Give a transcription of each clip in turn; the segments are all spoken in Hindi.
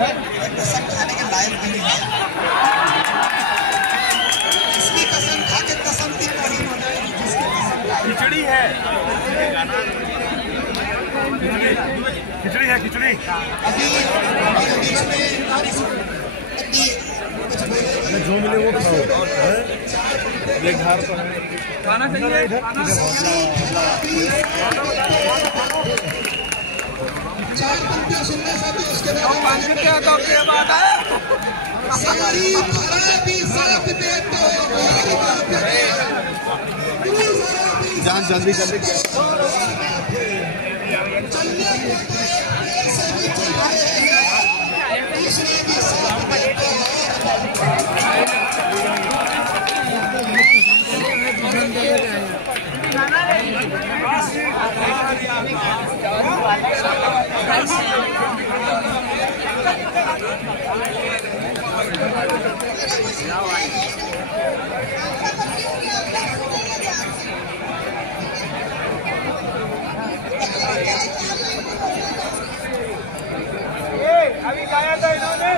कसम खाने के लायक भी नहीं है। इसकी कसम खा के कसम की तौहीन हो जाएगी जिसकी कसम खिचड़ी है, खिचड़ी है, खिचड़ी। अभी जो मिले वो खाओ। ये घर तो है, खाना चाहिए। चार पंक्तियां सुनने से भी उसके बाद जान जल्दी जल्दी अभी लाया था इन्होंने।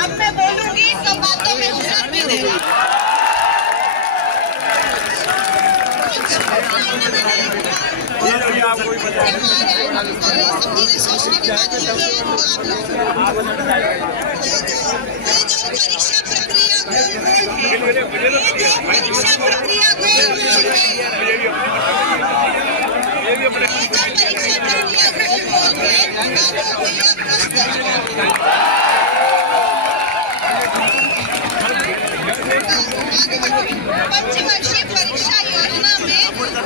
अब मैं बोलूंगी तो बातों में हुनर मिलेगा। सोचने की बात नहीं है। परीक्षा प्रक्रिया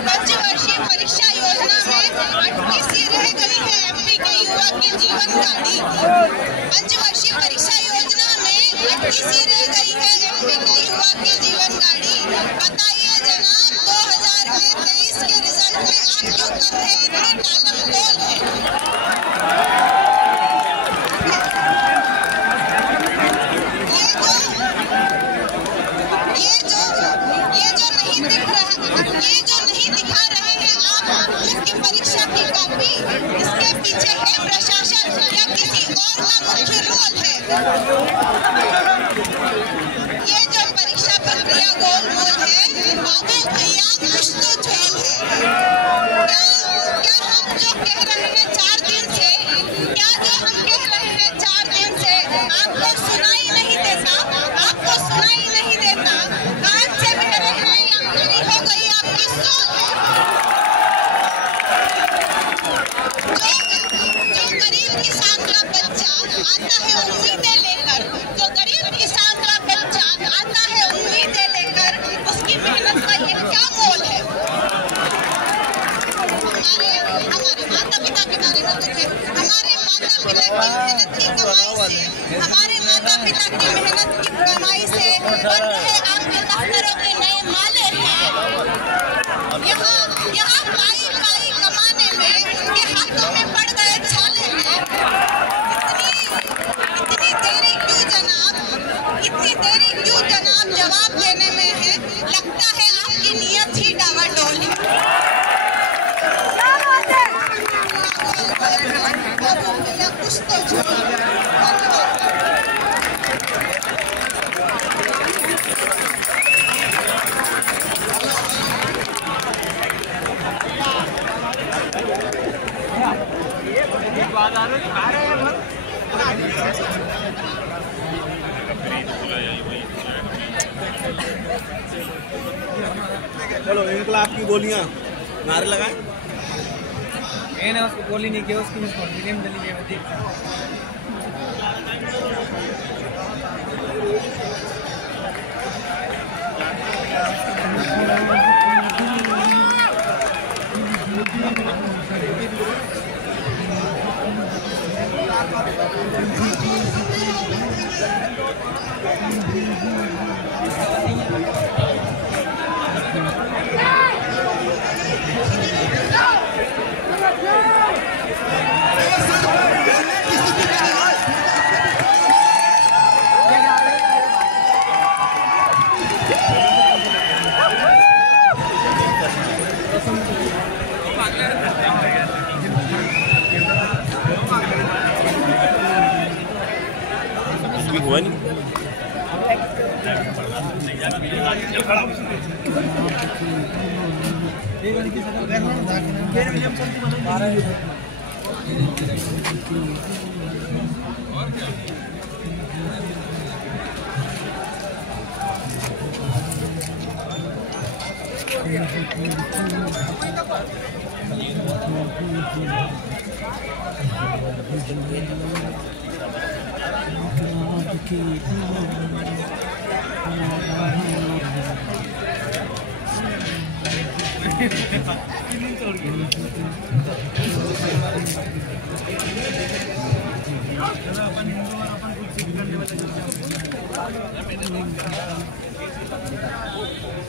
पंचवर्षीय परीक्षा योजना में 28वीं सी रह गई है एमपी के युवा की जीवन गाड़ी। पंचवर्षीय परीक्षा योजना में 28वीं रह गई है एमपी के युवा की जीवन गाड़ी। बताइए जनाब 2023 के रिजल्ट में आप क्यों कर रहे इतनी टालम टोल है? ये जो नहीं दिखा रहे हैं आप उसकी परीक्षा की कॉपी, इसके पीछे है प्रशासन या किसी और का मुख्य रोल है। ये जो परीक्षा प्रक्रिया गोलमोल है, बाबू भैया कुछ तो झोल है। क्या हम जो कह रहे हैं 4 दिन से, आपको सुनाई नहीं देता? कान से कह रहे हैं या अंधी हो गई आपकी सोच है? जो गरीब किसान का बच्चा आता है उम्मीदें लेकर, उसकी मेहनत का ये क्या मोल है? हमारे माता पिता की मेहनत की कमाई से, हमारे माता पिता की मेहनत की बन रहे आपके दफ्तरों के नए माले हैं। यहाँ पाई पाई कमाने में उनके हाथों में पड़ गए छाले हैं। इतनी देरी क्यों जनाब, इतनी देरी क्यों जनाब जवाब देने में है? लगता है आपकी नीयत ही डावाडोल है। कुछ तो चलो इनकलाब की गोलियां नारे लगाएं। मैंने उसको गोली नहीं किया, उसकी गेम डली है, मैं देखता हूँ। हुआ नहीं।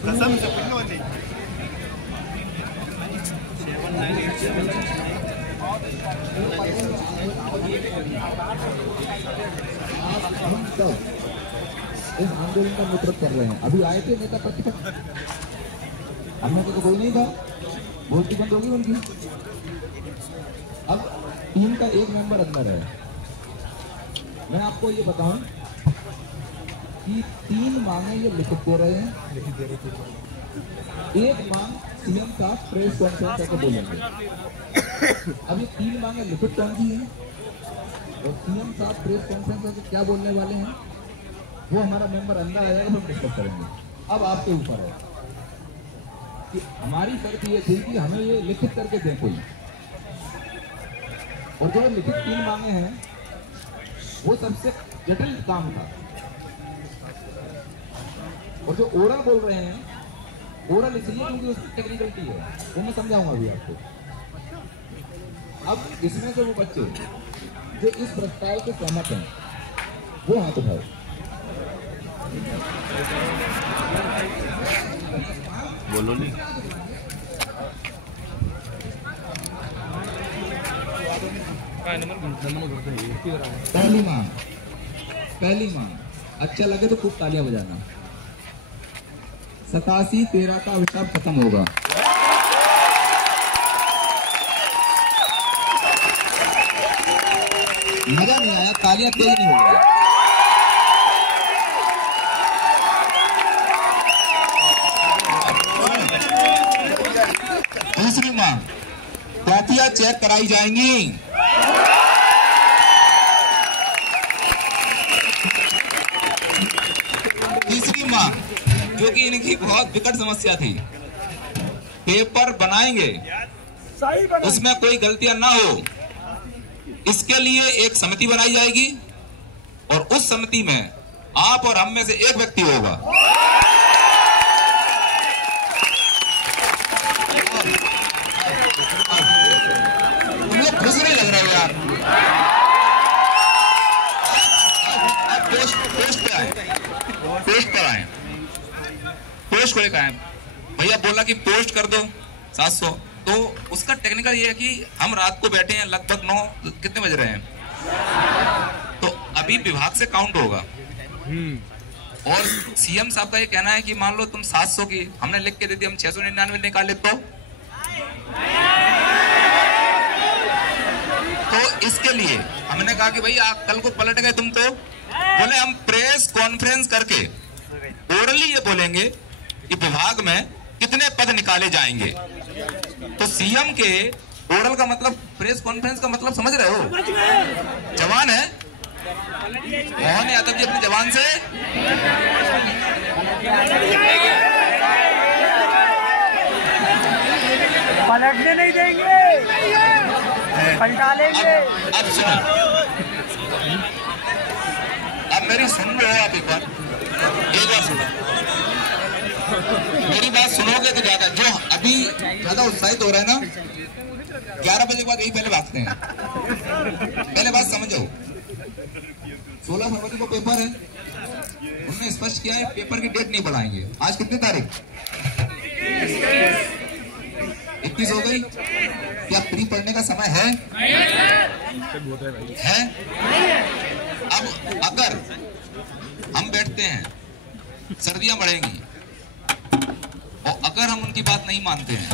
कसम से पिनो नहीं। इस आंदोलन का नेतृत्व कर रहे हैं। अभी आए थे नेता प्रतिपक्ष, हमने तो कोई नहीं था, वोट की बंद होगी उनकी। अब टीम का एक मेंबर अंदर है। मैं आपको ये बताऊं कि 3 मांगे ये लिखित दे रहे हैं। एक मांग सीएम साहब प्रेस कॉन्फ्रेंस करके बोलेंगे। अब ये 3 मांगे लिखित कौन सी है और सीएम साहब प्रेस कॉन्फ्रेंस करके क्या बोलने वाले हैं, वो हमारा मेंबर अंदर आ जाएगा, हम डिस्कस करेंगे। अब आपके ऊपर है कि हमारी शर्त ये थी कि हमें ये लिखित करके दें कोई, और जो लिखित 3 मांगे हैं वो सबसे जटिल काम था। और जो ओरल बोल रहे हैं, ओरल इसलिए क्योंकि उसकी टेक्निकलिटी है, वो मैं समझाऊंगा अभी आपको। अब इसमें से वो बच्चे जो इस प्रस्ताव से सहमत हैं वो हाथ उठाओ। बोलो नहीं। पहली मांग अच्छा लगे तो खूब तालियां बजाना। 87-13 का अभिशाप खत्म होगा। मजा नहीं आया, तालियां तेज नहीं होगी। दूसरी मांग कॉपियां चेक कराई जाएंगी। तीसरी मांग जो कि इनकी बहुत विकट समस्या थी, पेपर बनाएंगे उसमें कोई गलतियां ना हो, इसके लिए एक समिति बनाई जाएगी और उस समिति में आप और हम में से एक व्यक्ति होगा। खुश नहीं लग रहे हो यार। पोस्ट पे आए, पोस्ट पे बढ़ाएं, पोस्ट को लेकर आए। भैया बोला कि पोस्ट कर दो 700, तो उसका टेक्निकल ये है कि हम रात को बैठे हैं लगभग 9 कितने बज रहे हैं, तो अभी विभाग से काउंट होगा। और सीएम साहब का ये कहना है कि मान लो तुम 700 की हमने लिख के दे दी, हम 699 निकाल लेते तो इसके लिए हमने कहा कि भाई आप कल को पलट गए तुम, तो बोले हम प्रेस कॉन्फ्रेंस करके ओरली ये बोलेंगे कि विभाग में कितने पद निकाले जाएंगे। तो सीएम के ओरल का मतलब, प्रेस कॉन्फ्रेंस का मतलब समझ रहे हो? जवान है मोहन यादव जी अपनी जवान से पलटने नहीं देंगे, पलटा लेंगे। अब सुनो, अब मेरी सुन लो, आप एक बार सुनो, मेरी बात सुनोगे तो ज्यादा, जो अभी ज्यादा उत्साहित हो रहा है ना, 11 बजे के बाद यही पहले भागते हैं। पहले बात समझो, 16 फरवरी को पेपर है, उन्होंने स्पष्ट किया है पेपर की डेट नहीं बढ़ाएंगे। आज कितनी तारीख? 21 हो गई। क्या प्री पढ़ने का समय है? अब अगर हम बैठते हैं, सर्दियां बढ़ेंगी और अगर हम उनकी बात नहीं मानते हैं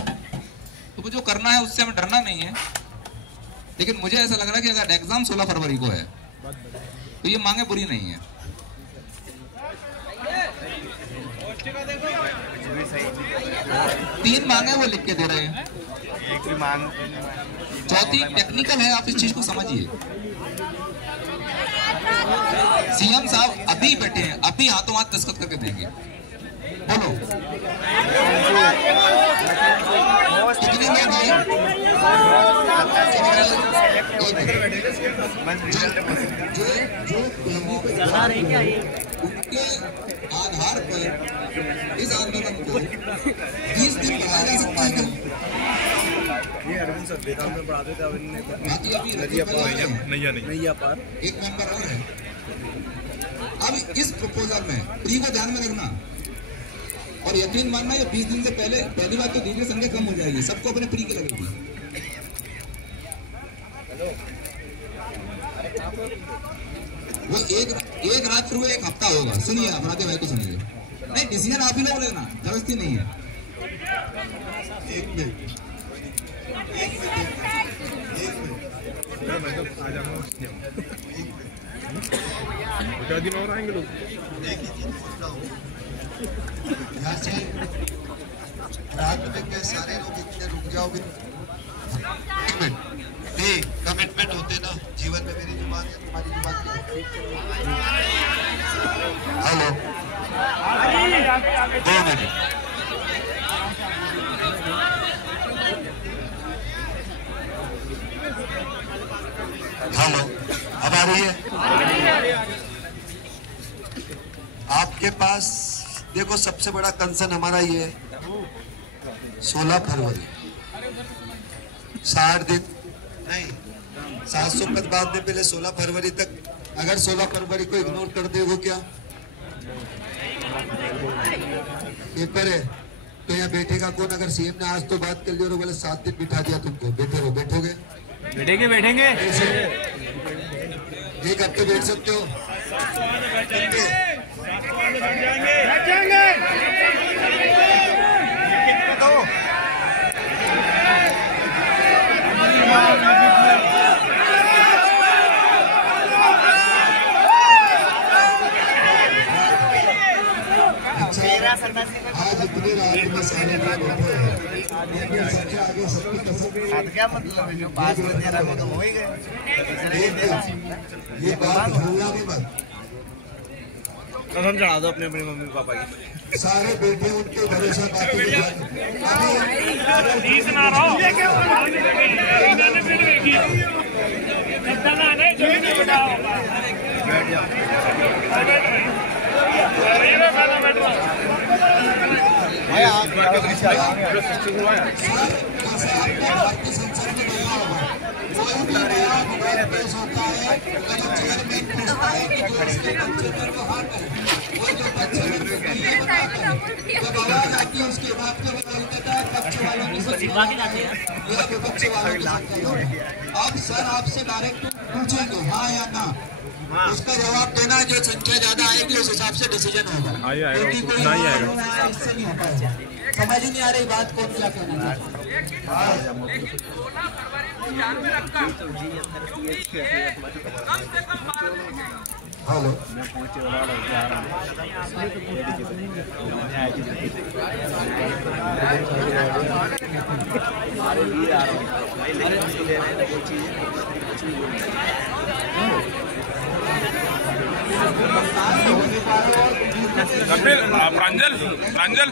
तो वो जो करना है उससे हमें डरना नहीं है। लेकिन मुझे ऐसा लग रहा है कि अगर एग्जाम 16 फरवरी को है तो ये मांगे बुरी नहीं है। तीन मांगे वो लिख के दे रहे हैं, चौथी टेक्निकल है, आप इस चीज को समझिए। सीएम साहब अभी बैठे हैं, अभी हाथों हाथ दस्तखत करके देंगे। बोलो कितने में उनके आधार पर इस आंदोलन को 20 दिन बढ़ाया जा सकता है। ये अरविंद सर वेदांत में पढ़ाते थे, बाकी अभी नैया पार एक मेंबर और है। अब इस प्रपोजल में प्री को ध्यान में रखना और यकीन मानना, ये 20 दिन से पहले पहली बात तो दीजिए संख्या कम हो जाएगी, सबको अपने प्री के लगेगी। वो एक रात फिर वो एक हफ्ता होगा। सुनिए अपराधी भाई को सुनिए, नहीं डिसीजन आप ही लोग लेना, जबरदस्ती नहीं है। एक मिनट दिन और आएंगे लोग। यहाँ से रात में क्या सारे लोग इतने रुक जाओगे? कमिटमेंट होते ना जीवन में, मेरी जुबान है तुम्हारी जुबान क्या है? Hello 2 minute. हेलो अब आ रही है? आपके पास देखो, सबसे बड़ा कंसर्न हमारा ये है 16 फरवरी 60 दिन नहीं, 700 पद बाद में पहले 16 फरवरी तक। अगर 16 फरवरी को इग्नोर कर दे वो क्या पेपर है तो यहाँ बैठेगा कौन? अगर सीएम ने आज तो बात कर ली और बोले 7 दिन बिठा दिया तुमको, बैठे रहो, बैठोगे? बैठेंगे एक हफ्ते बैठ सकते हो? आज इतने रात में सारे लोग बैठे हैं, सबसे आगे सबकी कसम। क्या मतलब है, जो 5 बजे रहा वो तो हो ही गए। ये बात भूलना भी मत। कसम चढ़ा दो अपने अपने मम्मी पापा की। सारे बेटे उनके भरोसा बातें कोई भी नया विवाद पेश होता है तो जो चेयरमैन पूछता है कि जो इसके बच्चे पर वो हाँ करे, वो जो बच्चे पर नहीं है बता करे, जब आवाज आती है उसके बाद जब वो कहता है बच्चे वालों ने सब यह बच्चे वालों ने सब। अब सर आपसे डायरेक्ट पूछेंगे हाँ या ना, उसका जवाब देना, जो संख्या ज्यादा आएगी उस हिसाब से डिसीजन होगा। क्योंकि कोई इससे नहीं होता है। समझ ही नहीं आ रही बात, कौन क्या कहना हेलो प्रांजल